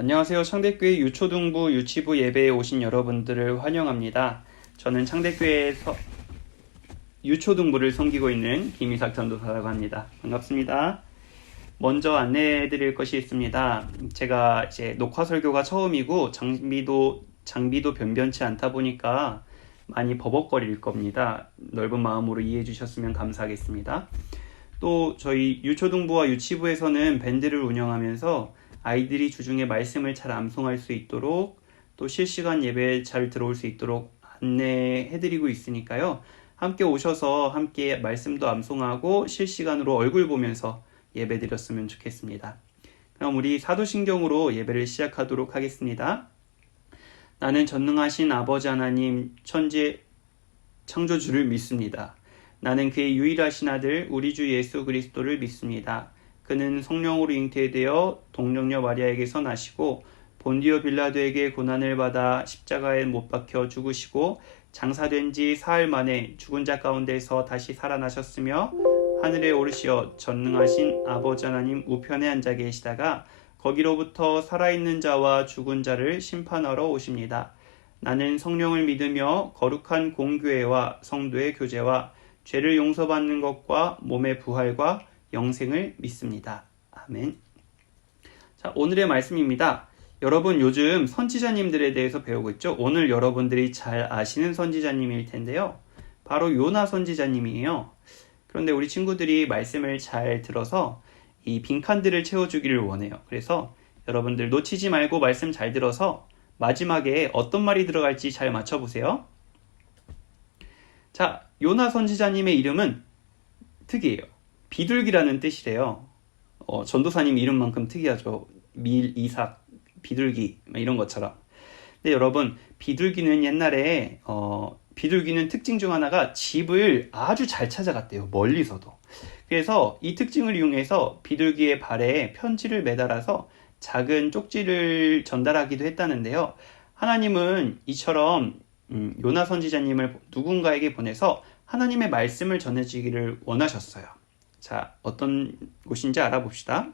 안녕하세요. 창대교회 유초등부 유치부 예배에 오신 여러분들을 환영합니다. 저는 창대교회에서 유초등부를 섬기고 있는 김이삭 전도사라고 합니다. 반갑습니다. 먼저 안내해 드릴 것이 있습니다. 제가 이제 녹화 설교가 처음이고 장비도 변변치 않다 보니까 많이 버벅거릴 겁니다. 넓은 마음으로 이해해 주셨으면 감사하겠습니다. 또 저희 유초등부와 유치부에서는 밴드를 운영하면서 아이들이 주중에 말씀을 잘 암송할 수 있도록 또 실시간 예배에 잘 들어올 수 있도록 안내해드리고 있으니까요. 함께 오셔서 함께 말씀도 암송하고 실시간으로 얼굴 보면서 예배 드렸으면 좋겠습니다. 그럼 우리 사도신경으로 예배를 시작하도록 하겠습니다. 나는 전능하신 아버지 하나님 천지 창조주를 믿습니다. 나는 그의 유일하신 아들 우리 주 예수 그리스도를 믿습니다. 그는 성령으로 잉태되어 동정녀 마리아에게서 나시고 본디오 빌라도에게 고난을 받아 십자가에 못 박혀 죽으시고 장사된 지 사흘 만에 죽은 자 가운데서 다시 살아나셨으며 하늘에 오르시어 전능하신 아버지 하나님 우편에 앉아 계시다가 거기로부터 살아있는 자와 죽은 자를 심판하러 오십니다. 나는 성령을 믿으며 거룩한 공교회와 성도의 교제와 죄를 용서받는 것과 몸의 부활과 영생을 믿습니다. 아멘. 자, 오늘의 말씀입니다. 여러분 요즘 선지자님들에 대해서 배우고 있죠? 오늘 여러분들이 잘 아시는 선지자님일 텐데요. 바로 요나 선지자님이에요. 그런데 우리 친구들이 말씀을 잘 들어서 이 빈칸들을 채워주기를 원해요. 그래서 여러분들 놓치지 말고 말씀 잘 들어서 마지막에 어떤 말이 들어갈지 잘 맞춰보세요. 자, 요나 선지자님의 이름은 특이해요. 비둘기라는 뜻이래요. 전도사님 이름만큼 특이하죠. 밀, 이삭, 비둘기 이런 것처럼. 근데 여러분 비둘기는 옛날에 비둘기는 특징 중 하나가 집을 아주 잘 찾아갔대요. 멀리서도. 그래서 이 특징을 이용해서 비둘기의 발에 편지를 매달아서 작은 쪽지를 전달하기도 했다는데요. 하나님은 이처럼 요나 선지자님을 누군가에게 보내서 하나님의 말씀을 전해주기를 원하셨어요. 자, 어떤 곳인지 알아봅시다.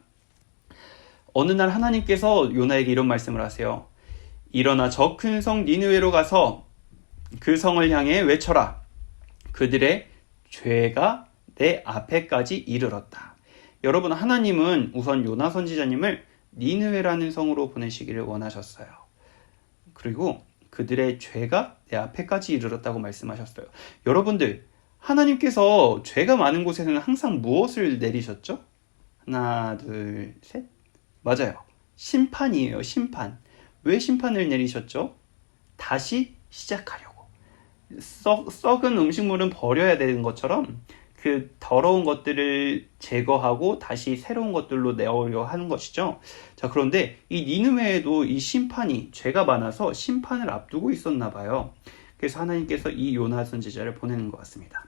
어느 날 하나님께서 요나에게 이런 말씀을 하세요. 일어나 저 큰 성 니느웨로 가서 그 성을 향해 외쳐라. 그들의 죄가 내 앞에까지 이르렀다. 여러분, 하나님은 우선 요나 선지자님을 니느웨라는 성으로 보내시기를 원하셨어요. 그리고 그들의 죄가 내 앞에까지 이르렀다고 말씀하셨어요. 여러분들, 하나님께서 죄가 많은 곳에서는 항상 무엇을 내리셨죠? 하나, 둘, 셋. 맞아요. 심판이에요. 심판. 왜 심판을 내리셨죠? 다시 시작하려고. 썩은 음식물은 버려야 되는 것처럼 그 더러운 것들을 제거하고 다시 새로운 것들로 내오려 하는 것이죠. 자, 그런데 이 니느웨에도 이 심판이 죄가 많아서 심판을 앞두고 있었나 봐요. 그래서 하나님께서 이 요나 선지자를 보내는 것 같습니다.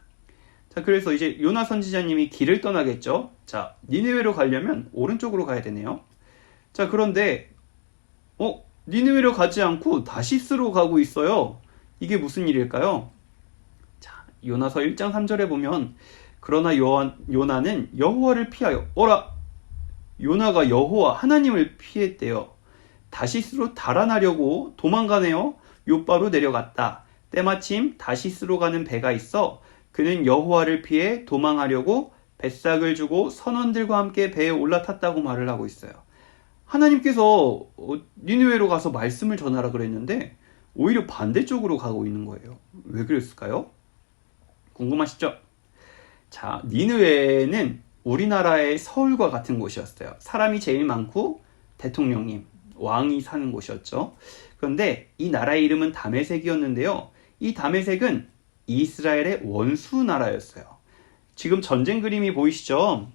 자, 그래서 이제 요나 선지자님이 길을 떠나겠죠. 자, 니느웨로 가려면 오른쪽으로 가야 되네요. 자, 그런데 니느웨로 가지 않고 다시스로 가고 있어요. 이게 무슨 일일까요? 자, 요나서 1장 3절에 보면 그러나 요나는 여호와를 피하여 요나가 여호와 하나님을 피했대요. 다시스로 달아나려고 도망가네요. 욥바로 내려갔다. 때마침 다시스로 가는 배가 있어 그는 여호와를 피해 도망하려고 뱃삭을 주고 선원들과 함께 배에 올라탔다고 말을 하고 있어요. 하나님께서 니느웨로 가서 말씀을 전하라 그랬는데 오히려 반대쪽으로 가고 있는 거예요. 왜 그랬을까요? 궁금하시죠? 자, 니느웨는 우리나라의 서울과 같은 곳이었어요. 사람이 제일 많고 대통령님, 왕이 사는 곳이었죠. 그런데 이 나라의 이름은 다메섹이었는데요. 이 다메섹은 이스라엘의 원수 나라였어요. 지금 전쟁 그림이 보이시죠?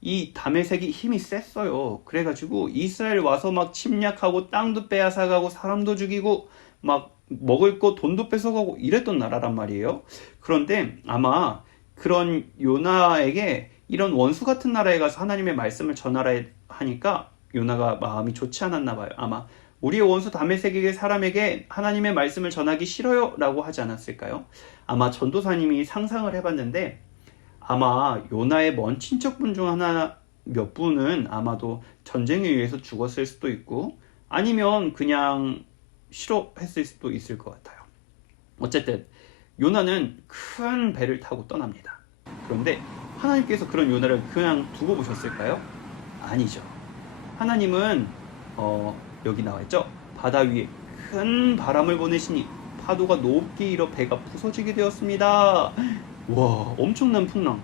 이 다메섹이 힘이 셌어요. 그래가지고 이스라엘 와서 막 침략하고 땅도 빼앗아가고 사람도 죽이고 막 먹을 거 돈도 뺏어가고 이랬던 나라란 말이에요. 그런데 아마 그런 요나에게 이런 원수 같은 나라에 가서 하나님의 말씀을 전하라 하니까 요나가 마음이 좋지 않았나 봐요. 아마 우리의 원수 다메섹에게 사람에게 하나님의 말씀을 전하기 싫어요 라고 하지 않았을까요? 아마 전도사님이 상상을 해봤는데 아마 요나의 먼 친척분 중 하나 몇 분은 아마도 전쟁에 의해서 죽었을 수도 있고 아니면 그냥 싫어했을 수도 있을 것 같아요. 어쨌든 요나는 큰 배를 타고 떠납니다. 그런데 하나님께서 그런 요나를 그냥 두고 보셨을까요? 아니죠. 하나님은 여기 나와 있죠. 바다 위에 큰 바람을 보내시니 파도가 높게 일어 배가 부서지게 되었습니다. 와, 엄청난 풍랑.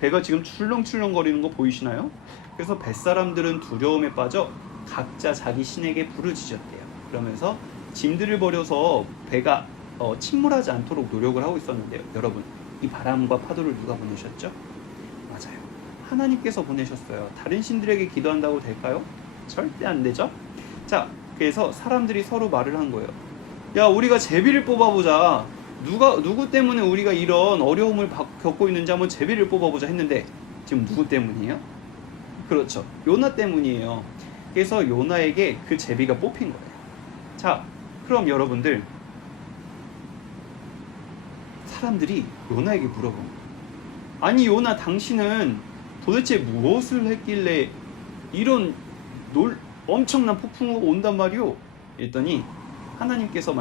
배가 지금 출렁출렁 거리는 거 보이시나요? 그래서 뱃사람들은 두려움에 빠져 각자 자기 신에게 부르짖었대요. 그러면서 짐들을 버려서 배가 침몰하지 않도록 노력을 하고 있었는데요. 여러분, 이 바람과 파도를 누가 보내셨죠? 맞아요. 하나님께서 보내셨어요. 다른 신들에게 기도한다고 될까요? 절대 안 되죠? 자, 그래서 사람들이 서로 말을 한 거예요. 야, 우리가 제비를 뽑아보자. 누구 때문에 우리가 이런 어려움을 겪고 있는지 한번 제비를 뽑아보자 했는데 지금 누구 때문이에요? 그렇죠. 요나 때문이에요. 그래서 요나에게 그 제비가 뽑힌 거예요. 자, 그럼 여러분들, 사람들이 요나에게 물어봅니다. 아니 요나, 당신은 도대체 무엇을 했길래 이런 엄청난 폭풍우가 온단 말이오? 했더니 하나님께서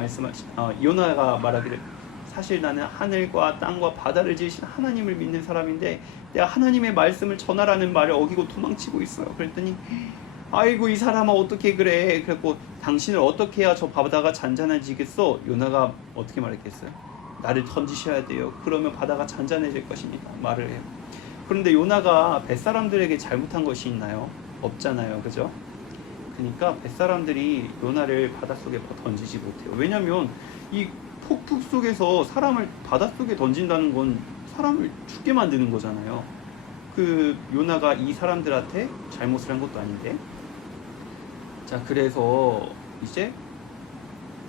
요나가 말하기를, 사실 나는 하늘과 땅과 바다를 지으신 하나님을 믿는 사람인데 내가 하나님의 말씀을 전하라는 말을 어기고 도망치고 있어요. 그랬더니 아이고 이 사람아 어떻게 그래. 그래갖고 당신을 어떻게 해야 저 바다가 잔잔해지겠어? 요나가 어떻게 말했겠어요? 나를 던지셔야 돼요. 그러면 바다가 잔잔해질 것입니다. 말을 해요. 그런데 요나가 뱃사람들에게 잘못한 것이 있나요? 없잖아요. 그죠? 그러니까 뱃사람들이 요나를 바닷속에 던지지 못해요. 왜냐면 이 폭풍 속에서 사람을 바닷속에 던진다는 건 사람을 죽게 만드는 거잖아요. 그 요나가 이 사람들한테 잘못을 한 것도 아닌데. 자, 그래서 이제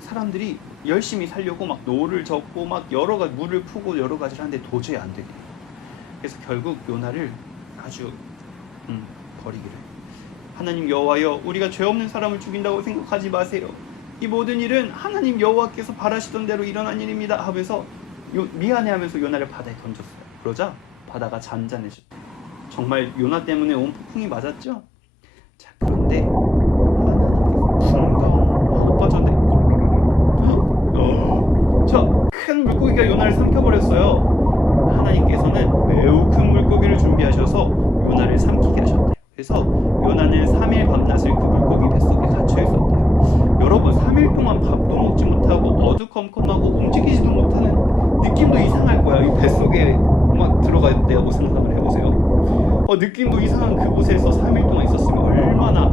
사람들이 열심히 살려고 막 노를 젓고 막 여러 가지 물을 푸고 여러 가지를 하는데 도저히 안 되게. 그래서 결국 요나를 아주 버리기를. 하나님 여호와여, 우리가 죄 없는 사람을 죽인다고 생각하지 마세요. 이 모든 일은 하나님 여호와께서 바라시던 대로 일어난 일입니다 하면서 미안해하면서 요나를 바다에 던졌어요. 그러자 바다가 잔잔해졌다. 정말 요나 때문에 온 폭풍이 맞았죠? 자, 그런데 하나님께서 풍덩 하고 빠졌네. 자, 큰 물고기가 요나를 삼켜버렸어요. 하나님께서는 매우 큰 물고기를 준비하셔서 요나를 삼키게 하셨대요. 그래서 요나는 3일 밤낮을 그 물고기 뱃속에 갇혀 있었대요. 여러분, 3일 동안 밥도 먹지 못하고 어두컴컴하고 움직이지도 못하는, 느낌도 이상할 거야. 이 뱃속에 막 들어가 있다고 생각을 해보세요. 느낌도 이상한 그곳에서 3일 동안 있었으면 얼마나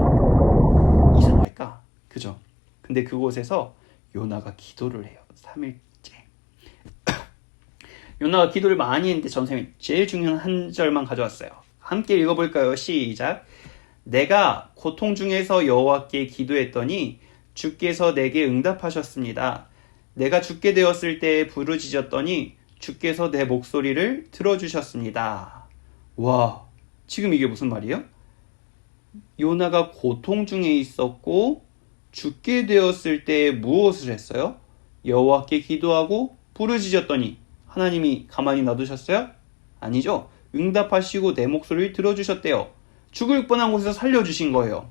이상할까? 그죠? 근데 그곳에서 요나가 기도를 해요. 3일째. 요나가 기도를 많이 했는데 전생에 제일 중요한 한 절만 가져왔어요. 함께 읽어볼까요? 시작. 내가 고통 중에서 여호와께 기도했더니 주께서 내게 응답하셨습니다. 내가 죽게 되었을 때 부르짖었더니 주께서 내 목소리를 들어주셨습니다. 와, 지금 이게 무슨 말이에요? 요나가 고통 중에 있었고 죽게 되었을 때 무엇을 했어요? 여호와께 기도하고 부르짖었더니 하나님이 가만히 놔두셨어요? 아니죠. 응답하시고 내 목소리를 들어주셨대요. 죽을 뻔한 곳에서 살려주신 거예요.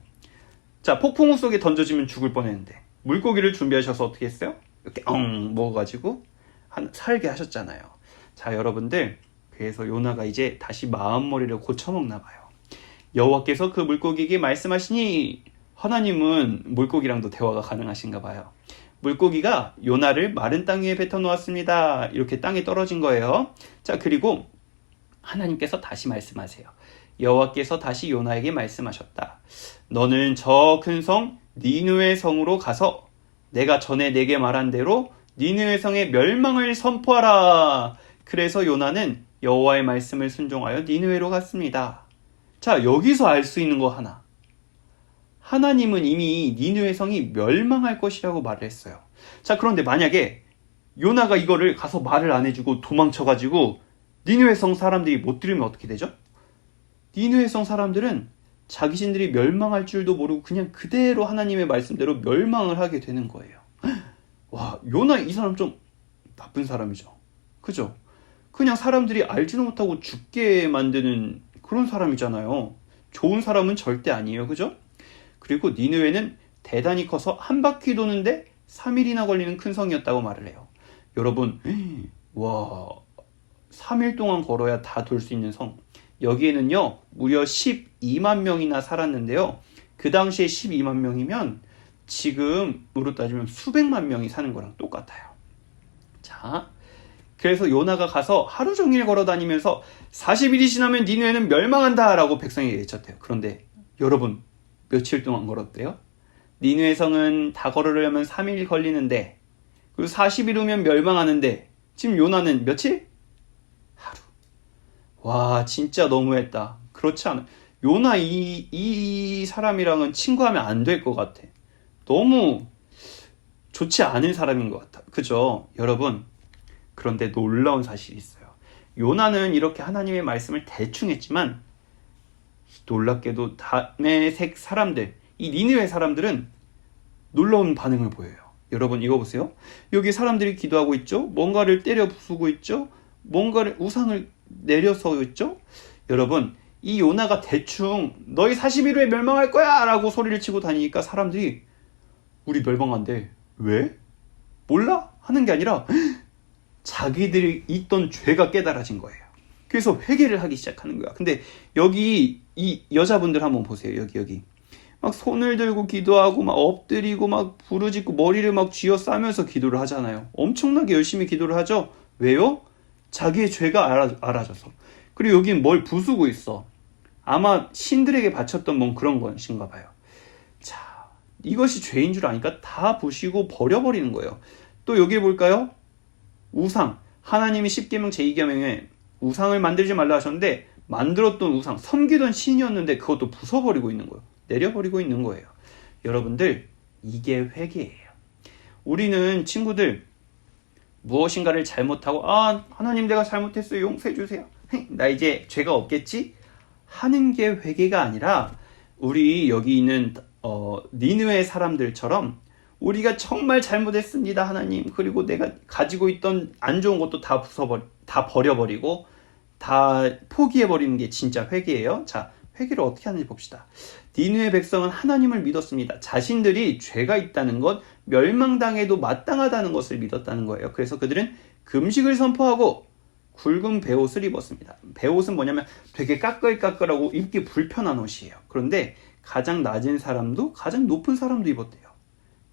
자, 폭풍우 속에 던져지면 죽을 뻔했는데 물고기를 준비하셔서 어떻게 했어요? 이렇게 먹어가지고 살게 하셨잖아요. 자, 여러분들, 그래서 요나가 이제 다시 마음머리를 고쳐먹나 봐요. 여호와께서 그 물고기에게 말씀하시니 하나님은 물고기랑도 대화가 가능하신가 봐요. 물고기가 요나를 마른 땅 위에 뱉어놓았습니다. 이렇게 땅에 떨어진 거예요. 자, 그리고 하나님께서 다시 말씀하세요. 여호와께서 다시 요나에게 말씀하셨다. 너는 저 큰 성 니느웨 성으로 가서 내가 전에 내게 말한 대로 니느웨 성의 멸망을 선포하라. 그래서 요나는 여호와의 말씀을 순종하여 니느웨로 갔습니다. 자, 여기서 알 수 있는 거 하나. 하나님은 이미 니느웨 성이 멸망할 것이라고 말을 했어요. 자, 그런데 만약에 요나가 이거를 가서 말을 안 해주고 도망쳐가지고 니느웨 성 사람들이 못 들으면 어떻게 되죠? 니느웨 성 사람들은 자기 신들이 멸망할 줄도 모르고 그냥 그대로 하나님의 말씀대로 멸망을 하게 되는 거예요. 와, 요나 이 사람 좀 나쁜 사람이죠. 그죠? 그냥 사람들이 알지도 못하고 죽게 만드는 그런 사람이잖아요. 좋은 사람은 절대 아니에요. 그죠? 그리고 니느웨는 대단히 커서 한 바퀴 도는데 3일이나 걸리는 큰 성이었다고 말을 해요. 여러분, 와, 3일 동안 걸어야 다 돌 수 있는 성. 여기에는요, 무려 12만 명이나 살았는데요. 그 당시에 12만 명이면 지금으로 따지면 수백만 명이 사는 거랑 똑같아요. 자, 그래서 요나가 가서 하루 종일 걸어 다니면서 40일이 지나면 니느웨는 멸망한다 라고 백성에게 외쳤대요. 그런데 여러분, 며칠 동안 걸었대요? 니느웨 성은 다 걸으려면 3일 걸리는데, 그리고 40일 후면 멸망하는데, 지금 요나는 며칠? 하루. 와, 진짜 너무했다. 그렇지 않아. 요나 이 사람이랑은 친구하면 안 될 것 같아. 너무 좋지 않은 사람인 것 같아. 그죠? 여러분, 그런데 놀라운 사실이 있어요. 요나는 이렇게 하나님의 말씀을 대충 했지만 놀랍게도 다메섹 사람들, 이 니느웨 사람들은 놀라운 반응을 보여요. 여러분 이거 보세요. 여기 사람들이 기도하고 있죠. 뭔가를 때려 부수고 있죠. 뭔가를 우상을 내려서 있죠. 여러분 이 요나가 대충 너희 40일 후에 멸망할 거야 라고 소리를 치고 다니니까 사람들이 우리 멸망한대. 왜? 몰라? 하는 게 아니라 자기들이 있던 죄가 깨달아진 거예요. 그래서 회개를 하기 시작하는 거야. 근데 여기 이 여자분들 한번 보세요. 여기 막 손을 들고 기도하고 막 엎드리고 막 부르짖고 머리를 막 쥐어싸면서 기도를 하잖아요. 엄청나게 열심히 기도를 하죠. 왜요? 자기의 죄가 알아져서. 그리고 여긴 뭘 부수고 있어. 아마 신들에게 바쳤던 뭔 그런 것인가 봐요. 자, 이것이 죄인 줄 아니까 다 부시고 버려버리는 거예요. 또 여기 볼까요? 우상. 하나님이 10계명 제2계명에 우상을 만들지 말라 하셨는데 만들었던 우상, 섬기던 신이었는데 그것도 부숴버리고 있는 거예요. 내려버리고 있는 거예요. 여러분들 이게 회개예요. 우리는 친구들 무엇인가를 잘못하고 하나님 내가 잘못했어요. 용서해 주세요. 나 이제 죄가 없겠지? 하는 게 회개가 아니라 우리 여기 있는 니느웨 사람들처럼 우리가 정말 잘못했습니다 하나님. 그리고 내가 가지고 있던 안 좋은 것도 다 버려버리고 다 포기해버리는 게 진짜 회개예요. 자, 회개를 어떻게 하는지 봅시다. 니느웨 백성은 하나님을 믿었습니다. 자신들이 죄가 있다는 것, 멸망당해도 마땅하다는 것을 믿었다는 거예요. 그래서 그들은 금식을 선포하고 굵은 베옷을 입었습니다. 베옷은 뭐냐면 되게 까끌까끌하고 입기 불편한 옷이에요. 그런데 가장 낮은 사람도 가장 높은 사람도 입었대요.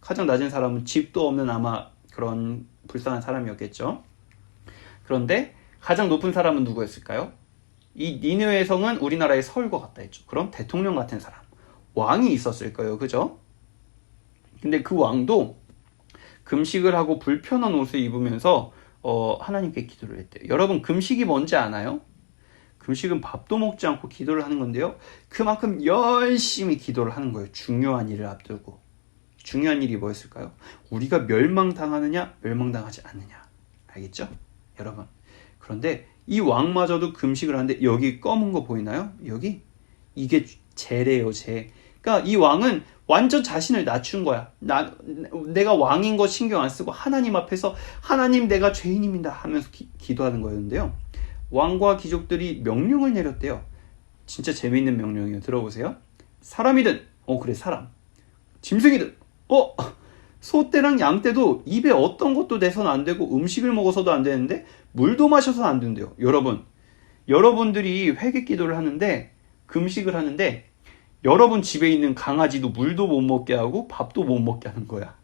가장 낮은 사람은 집도 없는 아마 그런 불쌍한 사람이었겠죠. 그런데 가장 높은 사람은 누구였을까요? 이 니느웨 성은 우리나라의 서울과 같다 했죠. 그럼 대통령 같은 사람, 왕이 있었을 거예요. 그죠? 근데 그 왕도 금식을 하고 불편한 옷을 입으면서 하나님께 기도를 했대요. 여러분 금식이 뭔지 아나요? 금식은 밥도 먹지 않고 기도를 하는 건데요. 그만큼 열심히 기도를 하는 거예요. 중요한 일을 앞두고. 중요한 일이 뭐였을까요? 우리가 멸망당하느냐 멸망당하지 않느냐. 알겠죠? 여러분. 그런데 이 왕마저도 금식을 하는데 여기 검은 거 보이나요? 여기? 이게 죄래요. 죄. 그러니까 이 왕은 완전 자신을 낮춘 거야. 내가 왕인 거 신경 안 쓰고 하나님 앞에서 하나님 내가 죄인입니다 하면서 기도하는 거였는데요. 왕과 귀족들이 명령을 내렸대요. 진짜 재미있는 명령이에요. 들어보세요. 사람이든 그래 사람. 짐승이든 소떼랑 양떼도 입에 어떤 것도 내서는 안 되고 음식을 먹어서도 안 되는데 물도 마셔서는 안 된대요. 여러분들이 회개 기도를 하는데 금식을 하는데 여러분 집에 있는 강아지도 물도 못 먹게 하고 밥도 못 먹게 하는 거야.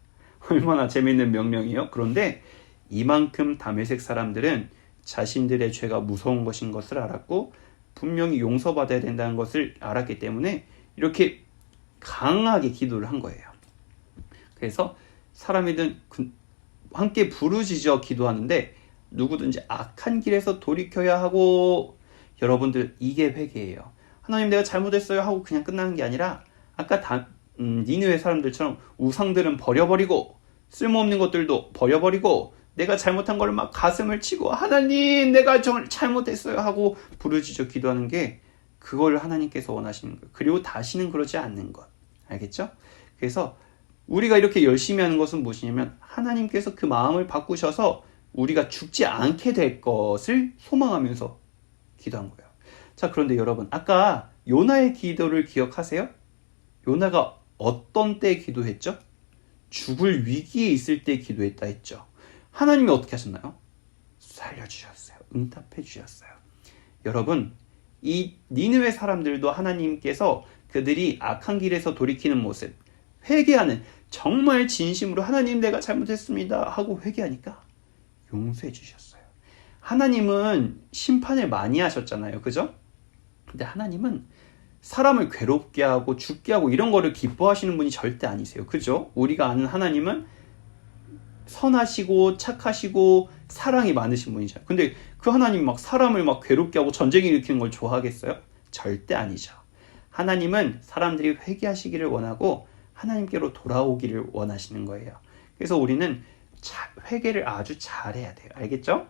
얼마나 재밌는 명령이에요. 그런데 이만큼 다메섹 사람들은 자신들의 죄가 무서운 것인 것을 알았고 분명히 용서받아야 된다는 것을 알았기 때문에 이렇게 강하게 기도를 한 거예요. 그래서 사람이든 함께 부르짖어 기도하는데 누구든지 악한 길에서 돌이켜야 하고 여러분들 이게 회개예요. 하나님 내가 잘못했어요 하고 그냥 끝나는 게 아니라 아까 니느웨 사람들처럼 우상들은 버려버리고 쓸모없는 것들도 버려버리고 내가 잘못한 걸 막 가슴을 치고 하나님 내가 정말 잘못했어요 하고 부르짖어 기도하는 게 그걸 하나님께서 원하시는 거예요. 그리고 다시는 그러지 않는 것. 알겠죠? 그래서 우리가 이렇게 열심히 하는 것은 무엇이냐면 하나님께서 그 마음을 바꾸셔서 우리가 죽지 않게 될 것을 소망하면서 기도한 거예요. 자, 그런데 여러분 아까 요나의 기도를 기억하세요? 요나가 어떤 때 기도했죠? 죽을 위기에 있을 때 기도했다 했죠. 하나님이 어떻게 하셨나요? 살려주셨어요. 응답해 주셨어요. 여러분, 이 니느웨 사람들도 하나님께서 그들이 악한 길에서 돌이키는 모습, 회개하는, 정말 진심으로 하나님 내가 잘못했습니다 하고 회개하니까 용서해 주셨어요. 하나님은 심판을 많이 하셨잖아요. 그죠? 근데 하나님은 사람을 괴롭게 하고 죽게 하고 이런 거를 기뻐하시는 분이 절대 아니세요. 그죠? 우리가 아는 하나님은 선하시고 착하시고 사랑이 많으신 분이잖아요. 근데 그 하나님 막 사람을 막 괴롭게 하고 전쟁 일으키는 걸 좋아하겠어요? 절대 아니죠. 하나님은 사람들이 회개하시기를 원하고 하나님께로 돌아오기를 원하시는 거예요. 그래서 우리는 회개를 아주 잘해야 돼요. 알겠죠?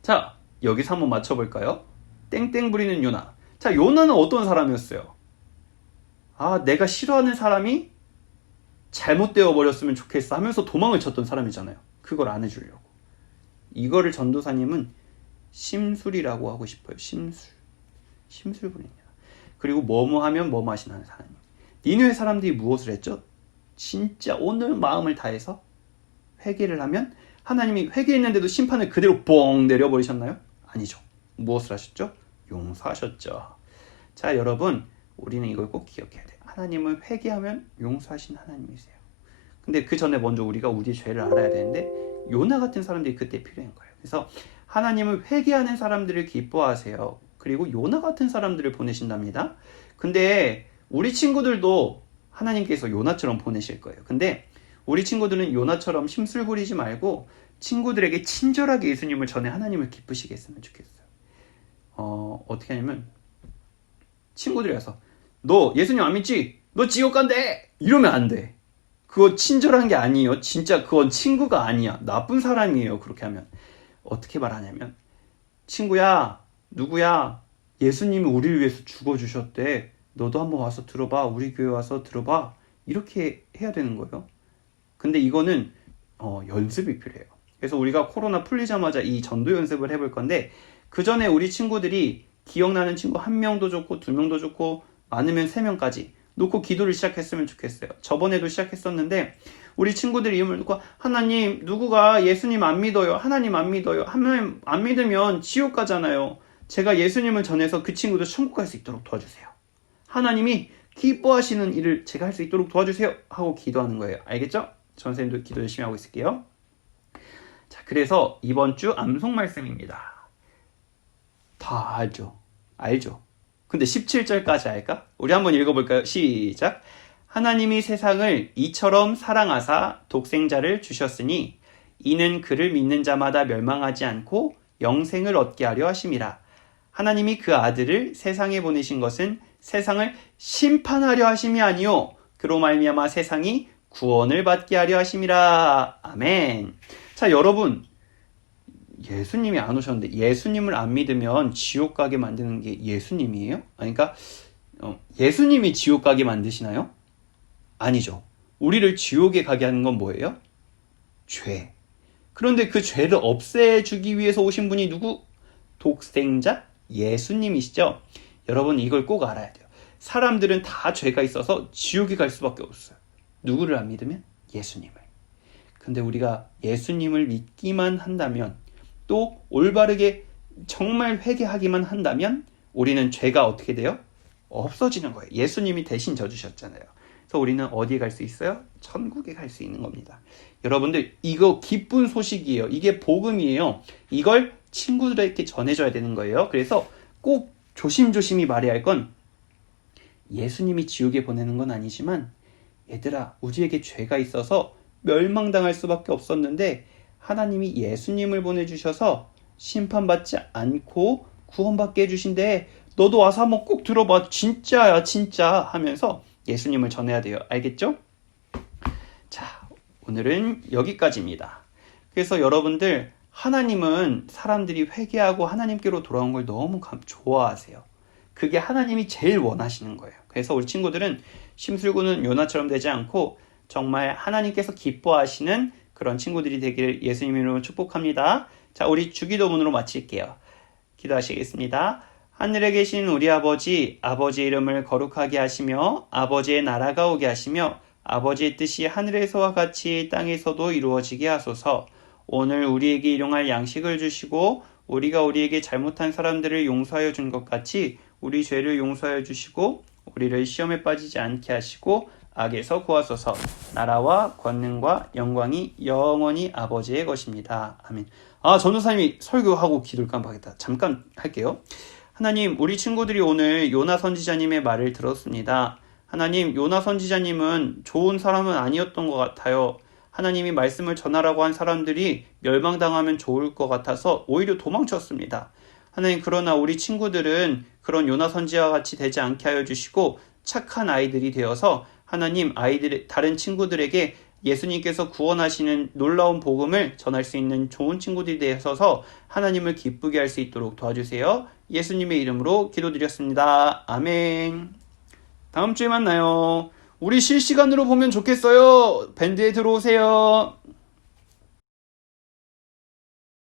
자, 여기서 한번 맞춰볼까요? 땡땡 부리는 요나. 자, 요나는 어떤 사람이었어요? 아, 내가 싫어하는 사람이 잘못되어 버렸으면 좋겠어 하면서 도망을 쳤던 사람이잖아요. 그걸 안 해주려고. 이거를 전도사님은 심술이라고 하고 싶어요. 심술분입니다. 그리고 뭐뭐 하면 뭐뭐 하시는 하나님. 니느웨 사람들이 무엇을 했죠? 진짜 온 마음을 다해서 회개를 하면 하나님이 회개했는데도 심판을 그대로 뻥 내려버리셨나요? 아니죠. 무엇을 하셨죠? 용서하셨죠. 자, 여러분, 우리는 이걸 꼭 기억해야 돼요. 하나님은 회개하면 용서하신 하나님이세요. 근데 그 전에 먼저 우리가 우리 죄를 알아야 되는데 요나 같은 사람들이 그때 필요한 거예요. 그래서 하나님은 회개하는 사람들을 기뻐하세요. 그리고 요나 같은 사람들을 보내신답니다. 근데 우리 친구들도 하나님께서 요나처럼 보내실 거예요. 근데 우리 친구들은 요나처럼 심술 부리지 말고 친구들에게 친절하게 예수님을 전해 하나님을 기쁘시게 했으면 좋겠어요. 어떻게 하냐면 친구들이 와서 너 예수님 안 믿지? 너 지옥 간대! 이러면 안 돼. 그거 친절한 게 아니에요. 진짜 그건 친구가 아니야. 나쁜 사람이에요. 그렇게 하면. 어떻게 말하냐면 친구야, 누구야, 예수님이 우리를 위해서 죽어주셨대. 너도 한번 와서 들어봐. 우리 교회 와서 들어봐. 이렇게 해야 되는 거예요. 근데 이거는 연습이 필요해요. 그래서 우리가 코로나 풀리자마자 이 전도 연습을 해볼 건데 그 전에 우리 친구들이 기억나는 친구 1명도 좋고 2명도 좋고 많으면 3명까지 놓고 기도를 시작했으면 좋겠어요. 저번에도 시작했었는데 우리 친구들 이름을 놓고 하나님 누구가 예수님 안 믿어요. 하나님 안 믿어요. 하나님 안 믿으면 지옥 가잖아요. 제가 예수님을 전해서 그 친구도 천국 갈 수 있도록 도와주세요. 하나님이 기뻐하시는 일을 제가 할 수 있도록 도와주세요 하고 기도하는 거예요. 알겠죠? 전 선생님도 기도 열심히 하고 있을게요. 자, 그래서 이번 주 암송 말씀입니다. 다 알죠? 근데 17절까지 할까? 우리 한번 읽어볼까요? 시작! 하나님이 세상을 이처럼 사랑하사 독생자를 주셨으니 이는 그를 믿는 자마다 멸망하지 않고 영생을 얻게 하려 하심이라. 하나님이 그 아들을 세상에 보내신 것은 세상을 심판하려 하심이 아니요 그로 말미암아 세상이 구원을 받게 하려 하심이라. 아멘. 자, 여러분, 예수님이 안 오셨는데 예수님을 안 믿으면 지옥 가게 만드는 게 예수님이에요? 그러니까 예수님이 지옥 가게 만드시나요? 아니죠. 우리를 지옥에 가게 하는 건 뭐예요? 죄. 그런데 그 죄를 없애주기 위해서 오신 분이 누구? 독생자 예수님이시죠. 여러분, 이걸 꼭 알아야 돼요. 사람들은 다 죄가 있어서 지옥에 갈 수밖에 없어요. 누구를 안 믿으면? 예수님을. 근데 우리가 예수님을 믿기만 한다면, 또 올바르게 정말 회개하기만 한다면 우리는 죄가 어떻게 돼요? 없어지는 거예요. 예수님이 대신 져주셨잖아요. 그래서 우리는 어디에 갈 수 있어요? 천국에 갈 수 있는 겁니다. 여러분들, 이거 기쁜 소식이에요. 이게 복음이에요. 이걸 친구들에게 전해줘야 되는 거예요. 그래서 꼭 조심조심히 말해야 할 건 예수님이 지옥에 보내는 건 아니지만 얘들아, 우리에게 죄가 있어서 멸망당할 수밖에 없었는데 하나님이 예수님을 보내주셔서 심판받지 않고 구원받게 해주신데 너도 와서 한번 꼭 들어봐. 진짜야 진짜 하면서 예수님을 전해야 돼요. 알겠죠? 자, 오늘은 여기까지입니다. 그래서 여러분들, 하나님은 사람들이 회개하고 하나님께로 돌아온 걸 너무 좋아하세요. 그게 하나님이 제일 원하시는 거예요. 그래서 우리 친구들은 심술구는 요나처럼 되지 않고 정말 하나님께서 기뻐하시는 그런 친구들이 되기를 예수님 이름으로 축복합니다. 자, 우리 주기도문으로 마칠게요. 기도하시겠습니다. 하늘에 계신 우리 아버지, 아버지의 이름을 거룩하게 하시며 아버지의 나라가 오게 하시며 아버지의 뜻이 하늘에서와 같이 땅에서도 이루어지게 하소서. 오늘 우리에게 일용할 양식을 주시고 우리가 우리에게 잘못한 사람들을 용서하여 준 것 같이 우리 죄를 용서하여 주시고 우리를 시험에 빠지지 않게 하시고 악에서 구하소서. 나라와 권능과 영광이 영원히 아버지의 것입니다. 아멘. 전도사님이 설교하고 기도를 깜빡했다. 잠깐 할게요. 하나님, 우리 친구들이 오늘 요나 선지자님의 말을 들었습니다. 하나님, 요나 선지자님은 좋은 사람은 아니었던 것 같아요. 하나님이 말씀을 전하라고 한 사람들이 멸망당하면 좋을 것 같아서 오히려 도망쳤습니다. 하나님, 그러나 우리 친구들은 그런 요나 선지자와 같이 되지 않게 하여 주시고 착한 아이들이 되어서 하나님, 다른 친구들에게 예수님께서 구원하시는 놀라운 복음을 전할 수 있는 좋은 친구들이 되어서 하나님을 기쁘게 할 수 있도록 도와주세요. 예수님의 이름으로 기도드렸습니다. 아멘. 다음 주에 만나요. 우리 실시간으로 보면 좋겠어요. 밴드에 들어오세요.